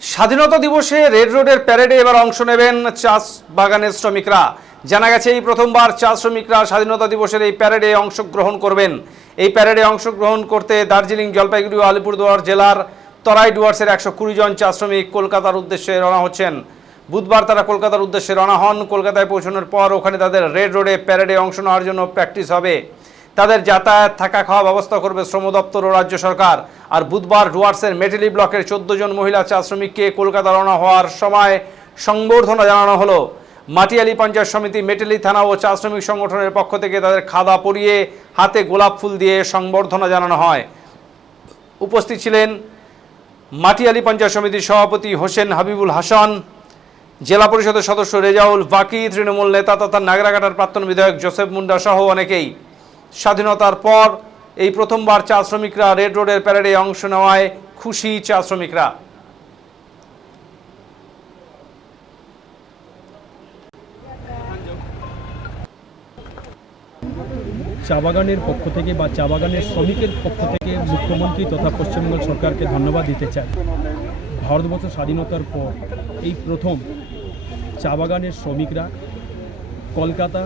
স্বাধীনতা দিবসে রেড রোডের প্যারেডে এবার অংশ নেবেন চা বাগানের শ্রমিকরা। জানা গেছে এই প্রথমবার চা শ্রমিকরা স্বাধীনতা দিবসের এই প্যারেডে অংশগ্রহণ করবেন। এই প্যারেডে অংশগ্রহণ করতে দার্জিলিং, জলপাইগুড়ি ও আলিপুরদুয়ার জেলার তরাই ডুয়ার্সের 120 জন চা শ্রমিক কলকাতার উদ্দেশ্যে রওনা হচ্ছেন। বুধবার তারা কলকাতার উদ্দেশ্যে রওনা হন। কলকাতায় পৌঁছানোর পর ওখানে তাদের রেড রোডে প্যারেডে অংশ নেওয়ার জন্য প্র্যাকটিস হবে। তাদের যাতায়াত, থাকা, খাওয়া ব্যবস্থা করবে শ্রম দপ্তর ও রাজ্য সরকার। আর বুধবার ডুয়ার্সের মেটেলি ব্লকের 14 জন মহিলা চা শ্রমিককে কলকাতা রওনা হওয়ার সময় সংবর্ধনা জানানো হলো। মাটিয়ালি পঞ্চায়েত সমিতি, মেটেলি থানা ও চা শ্রমিক সংগঠনের পক্ষ থেকে তাদের খাদা পরিয়ে হাতে গোলাপ ফুল দিয়ে সংবর্ধনা জানানো হয়। উপস্থিত ছিলেন মাটিয়ালি পঞ্চায়েত সমিতির সভাপতি হোসেন হাবিবুল হাসান, জেলা পরিষদের সদস্য রেজাউল বাকি, তৃণমূল নেতা তথা নাগরাকাটার প্রাক্তন বিধায়ক জোসেফ মুন্ডা সহ অনেকেই। স্বাধীনতার পর এই প্রথমবার চা শ্রমিকরা রেড রোডের প্যারেডে অংশ নেওয়ায় খুশি চা শ্রমিকরা। চা বাগানের পক্ষ থেকে বা চা বাগানের শ্রমিকের পক্ষ থেকে মুখ্যমন্ত্রী তথা পশ্চিমবঙ্গ সরকারকে ধন্যবাদ দিতে চাই। ভারতবর্ষ স্বাধীনতার পর এই প্রথম চা বাগানের শ্রমিকরা কলকাতা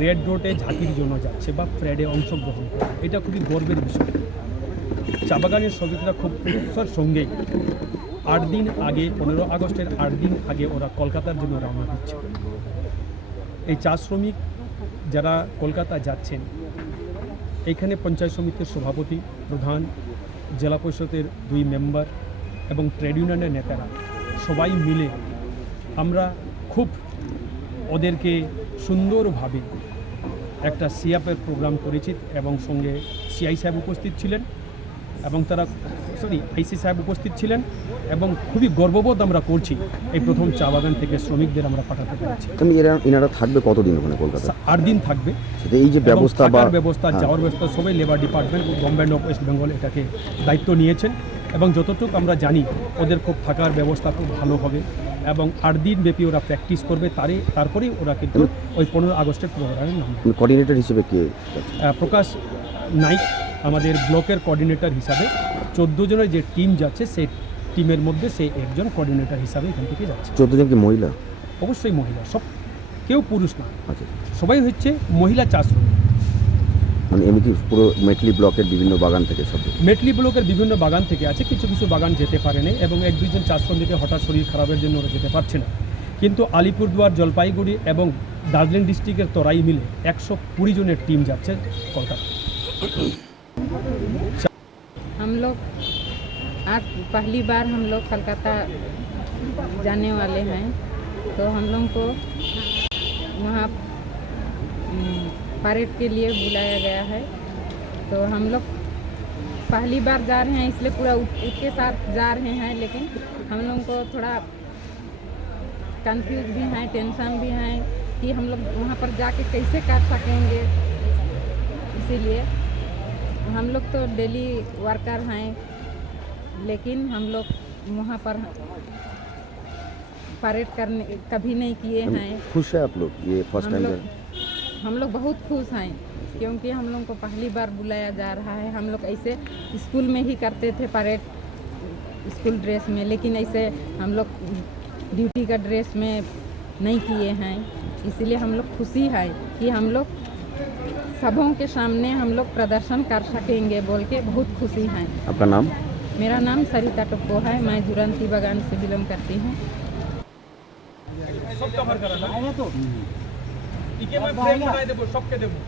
রেড রোডে ঝাঁকির জন্য যাচ্ছে বা প্যারেডে অংশগ্রহণ করে। এটা খুবই গর্বের বিষয়। চা বাগানের শ্রমিকরা খুব উৎসাহের সঙ্গেই 8 দিন আগে, 15 আগস্টের 8 দিন আগে ওরা কলকাতার জন্য রওনা হচ্ছে। এই চা শ্রমিক যারা কলকাতা যাচ্ছেন, এখানে পঞ্চায়েত সমিতির সভাপতি, প্রধান, জেলা পরিষদের 2 মেম্বার এবং ট্রেড ইউনিয়নের নেতারা সবাই মিলে আমরা খুব ওদেরকে সুন্দরভাবে একটা সিএফের প্রোগ্রাম করেছি এবং সঙ্গে সিআই সাহেব উপস্থিত ছিলেন এবং আইসি সাহেব উপস্থিত ছিলেন এবং খুবই গর্ববোধ আমরা করছি এই প্রথম চা বাগান থেকে শ্রমিকদের আমরা পাঠাতে পেরেছি। এনারা থাকবে কতদিন ওখানে? কলকাতা 8 দিন থাকবে। এই যে ব্যবস্থা বা ব্যবস্থা, যাওয়ার ব্যবস্থা সবাই labour department, government of West Bengal এটাকে দায়িত্ব নিয়েছেন এবং যতটুকু আমরা জানি ওদের খুব থাকার ব্যবস্থা খুব ভালো হবে এবং 8 দিন ব্যাপী ওরা প্র্যাকটিস করবে। তারপরেই ওরা কিন্তু ওই 15 আগস্টের প্রোগ্রামের নাম। কোঅর্ডিনেটর হিসেবে কে? প্রকাশ নাইক আমাদের ব্লকের কোঅর্ডিনেটর হিসাবে। 14 জনের যে টিম যাচ্ছে সেই টিমের মধ্যে সে একজন কোঅর্ডিনেটর হিসাবে এখান থেকে যাচ্ছে। 14 জন কি মহিলা? অবশ্যই মহিলা, সব, কেউ পুরুষ না। আচ্ছা, সবাই সবাই হচ্ছে মহিলা চা শ্রমিক। মানে এমনি কি পুরো মেটলি ব্লকের বিভিন্ন বাগান থেকে? সব মেটলি ব্লকের বিভিন্ন বাগান থেকে আছে, কিছু কিছু বাগান যেতে পারে না এবং 1-2 জন চা শ্রমিকের হঠাৎ শরীর খারাপের জন্য ওরা যেতে পারছে না। কিন্তু আলিপুরদুয়ার, জলপাইগুড়ি এবং দার্জিলিং ডিস্ট্রিক্টের তরাই মিলে 120 জনের টিম যাচ্ছে কলকাতা। हम लोग आज पहली बार हम लोग कलकत्ता जाने वाले हैं, तो हम लोग को वहाँ परेड के लिए बुलाया गया है। तो हम लोग पहली बार जा रहे हैं, इसलिए पूरा उसके साथ जा रहे हैं, लेकिन हम लोग को थोड़ा कंफ्यूज भी हैं, टेंशन भी हैं कि हम लोग वहाँ पर जाके कैसे कर सकेंगे। इसीलिए हम लोग तो डेली वर्कर हैं, लेकिन हम लोग वहाँ पर परेड करने कभी नहीं किए हैं। खुश है आप लोग? ये फर्स्ट टाइम? हम लोग बहुत खुश हैं क्योंकि हम लोग को पहली बार बुलाया जा रहा है। हम लोग ऐसे स्कूल में ही करते थे परेड, स्कूल ड्रेस में, लेकिन ऐसे हम लोग ड्यूटी का ड्रेस में नहीं किए हैं। इसलिए हम लोग खुशी है कि हम लोग सबों के सामने हम लोग प्रदर्शन कर सकेंगे बोल के बहुत खुशी हैं। आपका नाम? मेरा नाम सरिता टप्पो है, मैं जुरंती बागान से बिलोंग करती हूँ। सब कवर करा ना, तो मैं फ्रेम बनाए देबो, सबके देबो।